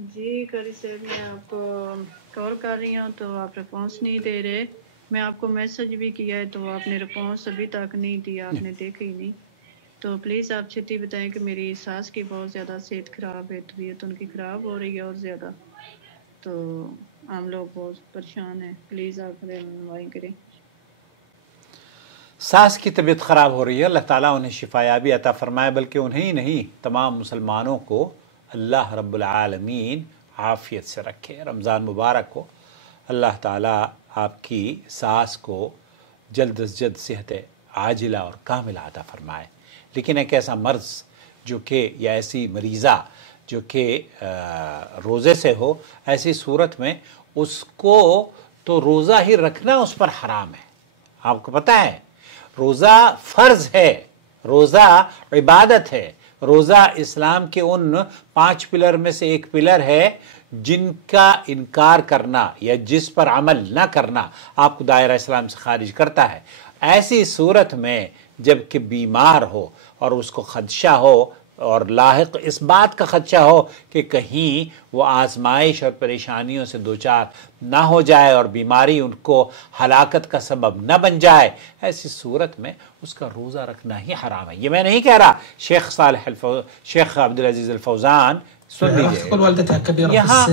جی قاری صاحب میں آپ کو کال کر رہی ہوں تو آپ رسپانس نہیں دے رہے. میں آپ کو میسج بھی کیا ہے تو آپ نے رسپانس ابھی تک نہیں دیا، آپ نے دیکھا ہی نہیں. تو پلیز آپ چھتی بتائیں کہ میری ساس کی بہت زیادہ صحت خراب ہے، طبیعت ان کی خراب ہو رہی ہے اور زیادہ، تو ہم لوگ بہت پریشان ہیں. پلیز آپ رہنمائی کریں. ساس کی طبیعت خراب ہو رہی ہے، اللہ تعالیٰ انہیں شفا یابی عطا فرمائے، بلکہ انہیں ہی نہیں تمام مسلمانوں کو اللہ رب العالمین عافیت سے رکھے. رمضان مبارک ہو، اللہ تعالیٰ آپ کی ساس کو جلد از جلد صحت عاجلہ اور کاملہ عطا فرمائے. لیکن ایک ایسا مرض جو کہ یا ایسی مریضہ جو کہ روزے سے ہو، ایسی صورت میں اس کو تو روزہ ہی رکھنا اس پر حرام ہے. آپ کو پتہ ہے روزہ فرض ہے، روزہ عبادت ہے، روزہ اسلام کے ان 5 پلر میں سے ایک پلر ہے جن کا انکار کرنا یا جس پر عمل نہ کرنا آپ کو دائرہ اسلام سے خارج کرتا ہے. ایسی صورت میں جب کہ بیمار ہو اور اس کو خدشہ ہو اور لاحق اس بات کا خدشہ ہو کہ کہیں وہ آزمائش اور پریشانیوں سے دوچار نہ ہو جائے اور بیماری ان کو ہلاکت کا سبب نہ بن جائے، ایسی صورت میں اس کا روزہ رکھنا ہی حرام ہے. یہ میں نہیں کہہ رہا، شیخ عبدالعزیز الفوزان سن لیجیے، یہاں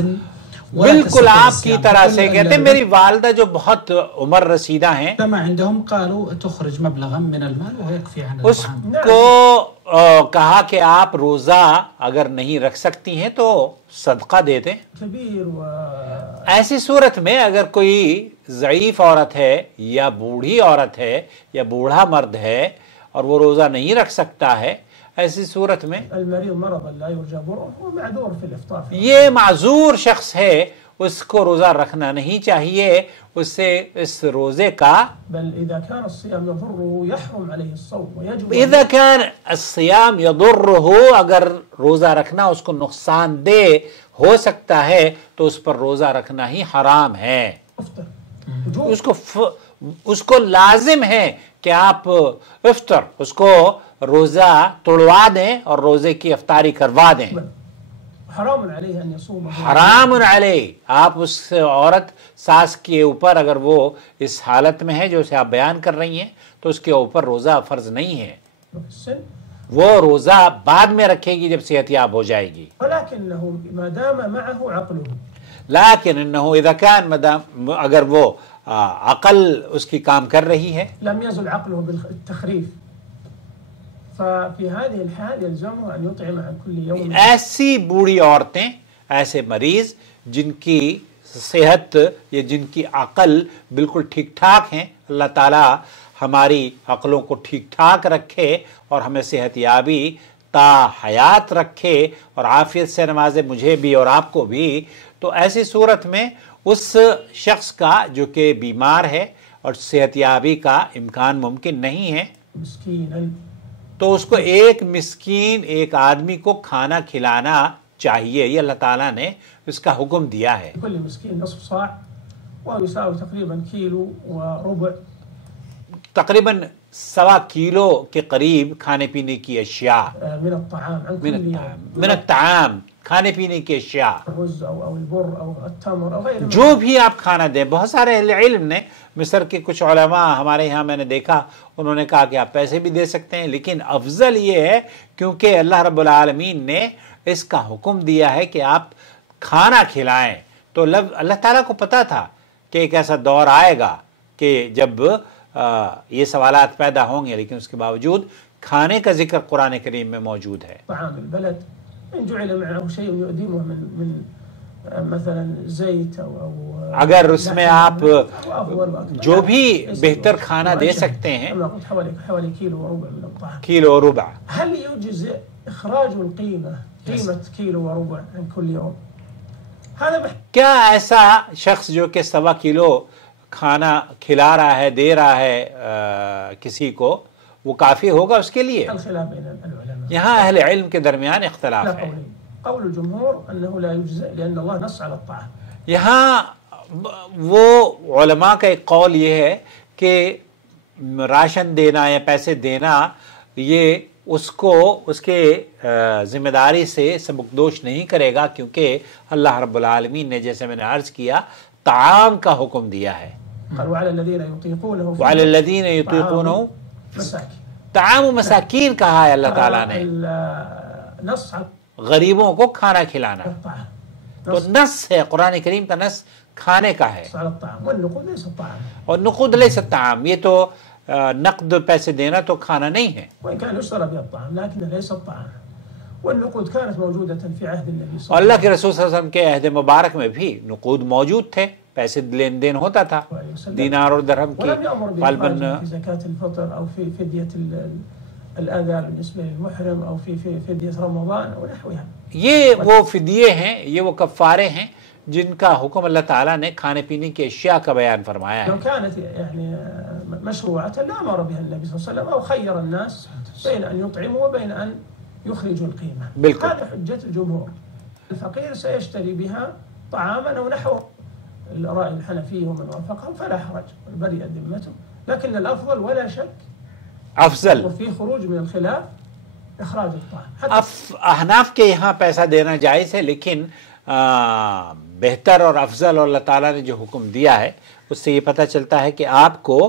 بالکل آپ کی طرح سے کہتے ہیں. میری والدہ جو بہت عمر رسیدہ ہیں، اس کو کہا کہ آپ روزہ اگر نہیں رکھ سکتی ہیں تو صدقہ دے دیں. ایسی صورت میں اگر کوئی ضعیف عورت ہے یا بوڑھی عورت ہے یا بوڑھا مرد ہے اور وہ روزہ نہیں رکھ سکتا ہے، ایسی صورت میں یہ معذور شخص ہے، اس کو روزہ رکھنا نہیں چاہیے. اس سے اس روزے کا اذا كان الصيام يضره، اگر روزہ رکھنا اس کو نقصان دہ ہو سکتا ہے تو اس پر روزہ رکھنا ہی حرام ہے. اس کو لازم ہے کہ آپ افطر، اس کو روزہ توڑوا دیں اور روزے کی افطاری کروا دیں. حرام علیہ، آپ اس عورت ساس کے اوپر اگر وہ اس حالت میں ہے جو اسے آپ بیان کر رہی ہیں تو اس کے اوپر روزہ فرض نہیں ہے، وہ روزہ بعد میں رکھے گی جب صحت یاب ہو جائے گی. لیکن انہو اذا کان اگر وہ عقل اس کی کام کر رہی ہے، لم يزل عقله بالتخريف، ففي هذه الحال يلزمه أن يطعم عن كل يوم. ایسی بوڑھی عورتیں، ایسے مریض جن کی صحت یا جن کی عقل بالکل ٹھیک ٹھاک ہیں، اللہ تعالیٰ ہماری عقلوں کو ٹھیک ٹھاک رکھے اور ہمیں صحت یابی تا حیات رکھے اور عافیت سے نوازے مجھے بھی اور آپ کو بھی. تو ایسی صورت میں اس شخص کا جو کہ بیمار ہے اور صحت یابی کا امکان ممکن نہیں ہے تو اس کو ایک مسکین، ایک آدمی کو کھانا کھلانا چاہیے. یہ اللہ تعالیٰ نے اس کا حکم دیا ہے. تقریباً 1.25 کلو کے قریب کھانے پینے کی اشیاء، من الطعام، کھانے پینے کی اشیاء، جو بھی آپ کھانا دیں. بہت سارے اہل علم نے، مصر کے کچھ علماء ہمارے ہاں میں نے دیکھا، انہوں نے کہا کہ آپ پیسے بھی دے سکتے ہیں، لیکن افضل یہ ہے کیونکہ اللہ رب العالمین نے اس کا حکم دیا ہے کہ آپ کھانا کھلائیں. تو اللہ تعالیٰ کو پتا تھا کہ ایک ایسا دور آئے گا کہ جب یہ سوالات پیدا ہوں گے، لیکن اس کے باوجود کھانے کا ذکر قرآن کریم میں موجود ہے. اگر اس میں آپ جو بھی بہتر کھانا دے سکتے ہیں، کیلو و ربع. کیا ایسا شخص جو کہ 1.25 کلو کھانا کھلا رہا ہے، دے رہا ہے کسی کو، وہ کافی ہوگا اس کے لیے؟ یہاں اہل علم کے درمیان اختلاف ہے. یہاں وہ علماء کا ایک قول یہ ہے کہ راشن دینا یا پیسے دینا یہ اس کو اس کے ذمہ داری سے سبکدوش نہیں کرے گا، کیونکہ اللہ رب العالمین نے جیسے میں نے عرض کیا طعام کا حکم دیا ہے. وعلى الذين يطيقونه وعلى الذين يطيقونه مساكين طعام و مساکین کہا ہے اللہ تعالیٰ نے، نص غریبوں کو کھانا کھلانا. الطعام تو نص ہے، قرآن کریم کا نص کھانے کا ہے. على الطعام والنقود ليس الطعام، اور نقود لیس الطعام، یہ تو نقد پیسے دینا تو کھانا نہیں ہے. وإن كان يشترى به الطعام لكن ليس الطعام. والنقود كانت موجودة في عهد النبي صلى اور الله اللہ کے رسول صلی اللہ علیہ وسلم کے عہد مبارک میں بھی نقود موجود تھے، پیسے لین دین ہوتا تھا عليه وسلم، دینار اور درہم کی. ولم يأمر غالباً بإخراج في زكاة الفطر أو في فدية الآذان بالنسبة للمحرم أو في فدية رمضان أو نحوها. یہ وہ فدیے ہیں، یہ وہ کفارے ہیں جن کا حکم اللہ تعالیٰ نے کھانے پینے کی اشیاء کا بیان فرمایا ہے. لو كانت يعني مشروعة لا أمر بها النبي صلى الله عليه وسلم أو خير الناس بين أن يطعموا وبين أن يخرجوا القيمة. بالكل. هذا حجة الجمهور. الفقير سيشتري بها طعاما أو نحوه. الرأي الحنفي ومن وافقهم فلا حرج برئ ذمته، لكن الأفضل ولا شك افضل وفي خروج من الخلاف إخراج الطعام. احناف کے یہاں پیسہ دینا جائز ہے، لیکن بہتر اور افضل اور اللہ تعالیٰ نے جو حکم دیا ہے اس سے یہ پتہ چلتا ہے کہ آپ کو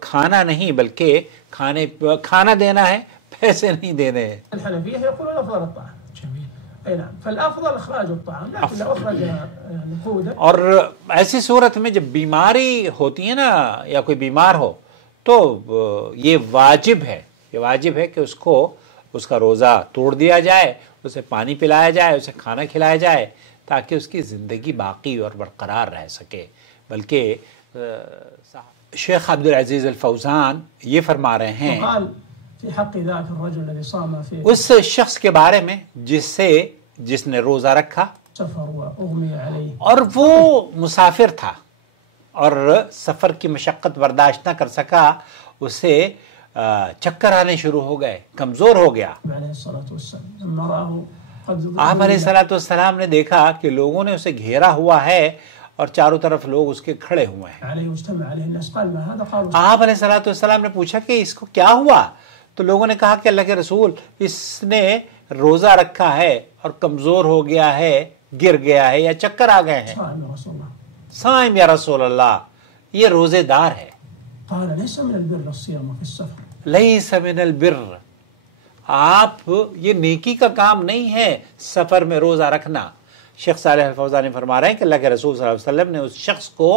کھانا نہیں بلکہ کھانا دینا ہے، پیسے نہیں دینے ہیں. الحنفية يقولون أفضل الطعام. جميل. أي نعم. فالأفضل إخراج الطعام، لكن لو أخرج نقودا. اور ایسی صورت میں جب بیماری ہوتی ہے نا یا کوئی بیمار ہو تو یہ واجب ہے کہ اس کو اس کا روزہ توڑ دیا جائے، اسے پانی پلایا جائے، اسے کھانا کھلایا جائے تاکہ اس کی زندگی باقی اور برقرار رہ سکے. بلکہ شیخ عبدالعزیز الفوزان یہ فرما رہے ہیں وقال في حق ذاك الرجل الذي صام في اس شخص کے بارے میں جس نے روزہ رکھا سفر وأغمي عليه، اور وہ مسافر تھا اور سفر کی مشقت برداشت نہ کر سکا، اسے چکر آنے شروع ہو گئے، کمزور ہو گیا. عليه الصلاة والسلام لما رآه قد آپ علیہ الصلوۃ والسلام نے دیکھا کہ لوگوں نے اسے گھیرا ہوا ہے اور چاروں طرف لوگ اس کے کھڑے ہوئے ہیں. عليه واجتمع عليه الناس قال ما هذا؟ قالوا آپ علیہ الصلوۃ والسلام نے پوچھا کہ اس کو کیا ہوا؟ تو لوگوں نے کہا کہ اللہ کے رسول اس نے روزہ رکھا ہے اور کمزور ہو گیا ہے، گر گیا ہے یا چکر آ گئے ہیں. صائم يا رسول الله. صائم یا رسول اللہ، یہ روزے دار ہے. قال ليس من البر الصيام في السفر. لیس من البر، آپ یہ نیکی کا کام نہیں ہے سفر میں روزہ رکھنا. شیخ صالح الفوزانی فرما رہے ہیں کہ اللہ کے رسول صلی اللہ علیہ وسلم نے اس شخص کو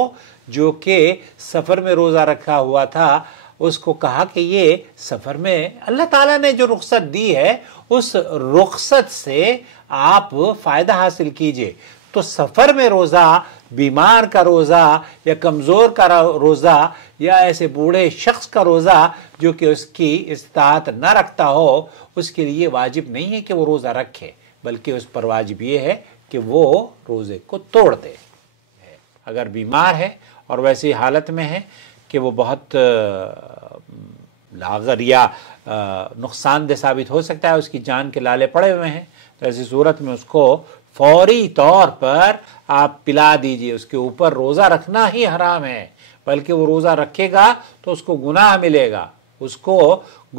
جو کہ سفر میں روزہ رکھا ہوا تھا اس کو کہا کہ یہ سفر میں اللہ تعالیٰ نے جو رخصت دی ہے اس رخصت سے آپ فائدہ حاصل کیجئے. تو سفر میں روزہ، بیمار کا روزہ یا کمزور کا روزہ یا ایسے بوڑھے شخص کا روزہ جو کہ اس کی استطاعت نہ رکھتا ہو، اس کے لیے واجب نہیں ہے کہ وہ روزہ رکھے، بلکہ اس پر واجب یہ ہے کہ وہ روزے کو توڑ دے. اگر بیمار ہے اور ویسی حالت میں ہے کہ وہ بہت لاغر یا نقصان دہ ثابت ہو سکتا ہے، اس کی جان کے لالے پڑے ہوئے ہیں، تو ایسی صورت میں اس کو فوری طور پر آپ پلا دیجئے. اس کے اوپر روزہ رکھنا ہی حرام ہے، بلکہ وہ روزہ رکھے گا تو اس کو گناہ ملے گا، اس کو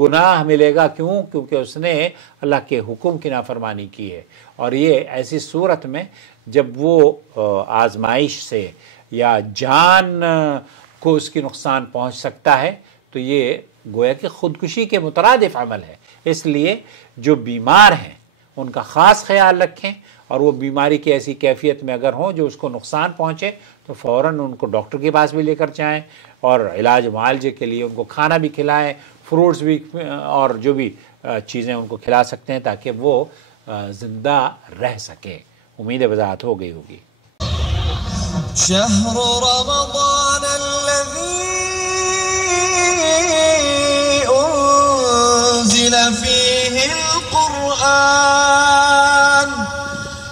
گناہ ملے گا. کیوں؟ کیونکہ اس نے اللہ کے حکم کی نافرمانی کی ہے. اور یہ ایسی صورت میں جب وہ آزمائش سے یا جان کو اس کی نقصان پہنچ سکتا ہے تو یہ گویا کہ خودکشی کے مترادف عمل ہے. اس لیے جو بیمار ہیں ان کا خاص خیال رکھیں، اور وہ بیماری کی ایسی کیفیت میں اگر ہوں جو اس کو نقصان پہنچے تو فوراً ان کو ڈاکٹر کے پاس بھی لے کر جائیں اور علاج معالجے کے لیے ان کو کھانا بھی کھلائیں، فروٹس بھی اور جو بھی چیزیں ان کو کھلا سکتے ہیں تاکہ وہ زندہ رہ سکیں. امید وضاحت ہو گئی ہوگی. شهر رمضان الذي أنزل فيه القرآن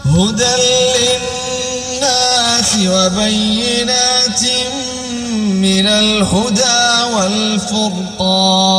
هدى للناس وبينات من الهدى والفرقان